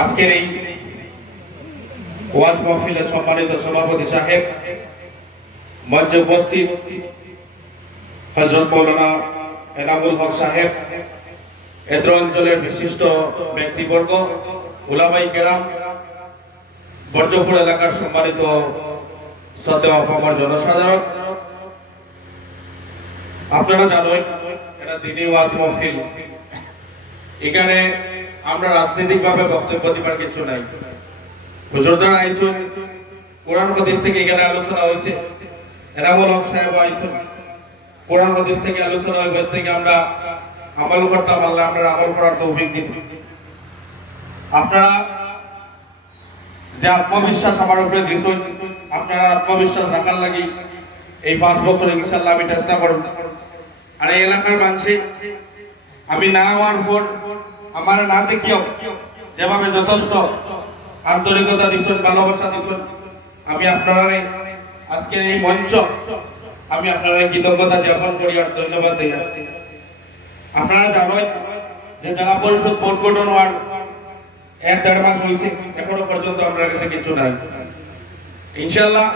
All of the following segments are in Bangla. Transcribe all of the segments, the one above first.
আজকের এই ওয়াজ মাহফিলের সম্মানিত সভাপতি সাহেব, মঞ্চে উপস্থিত হযরত মাওলানা এনামুল হক সাহেব, এত্র অঞ্চলের বিশিষ্ট ব্যক্তিবর্গ, উলামায়ে কেরাম, বর্জপুর এলাকার সম্মানিত শ্রদ্ধেয় আপামর জনসাধারণ, আপনারা জানেন এটা দ্বিতীয় ওয়াজ মাহফিল। এখানে আমরা রাজনৈতিকভাবে বক্তব্য দিবার কিছু নাই। হুজুররা আইসুন, কোরআন হাদিস থেকে এখানে আলোচনা হয়েছে। এনামুল হক সাহেব আইসুন, কোরআন হাদিস থেকে আলোচনা হইবে, থেকে আমরা আমল করতাম, আল্লাহ আমরা আমল করার তৌফিক দিন। আপনারা যে আত্মবিশ্বাস আমার উপরে দিয়েছেন, আপনারা আত্মবিশ্বাস রাখার লাগি এই 5 বছর ইনশাআল্লাহ আমি চেষ্টা করব। আর এই এলাকার মানুষে আমি না হওয়ার পর আমার না দেখিও যেভাবে যথেষ্ট আন্তরিকতা দিচ্ছেন, ভালোবাসা দিচ্ছেন, আমি আপনারা আজকে এই মঞ্চ আমি আপনারা কৃতজ্ঞতা জ্ঞাপন করি আর ধন্যবাদ দিই। আপনারা জানেন যে জেলা পরিষদ ভোট গঠন হওয়ার 1-1.5 মাস হয়েছে, এখনো পর্যন্ত আপনার কাছে কিছু নাই। ইনশাআল্লাহ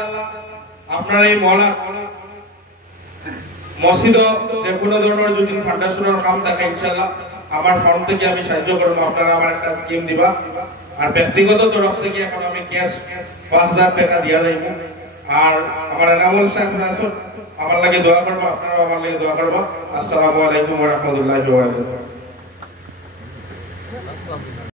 আপনারা এই মসজিদ যে কোনো ধরনের যদি ফাউন্ডেশনের কাম থাকে, ইনশাআল্লাহ আমার ফান্ড থেকে আমি সাহায্য করব। আপনারা আমার একটা স্কিম দিবা, আর ব্যক্তিগত তরফ থেকে এখন আমি ক্যাশ 5000 টাকা দিয়া যাইব। আর আমার এনামুল সাহেব আসুন, আমার লাগে দোয়া করবো, আপনারাও আমার লাগে দোয়া করবো। আসসালামু আলাইকুম ওয়া রাহমাতুল্লাহি ওয়া বারাকাতুহু।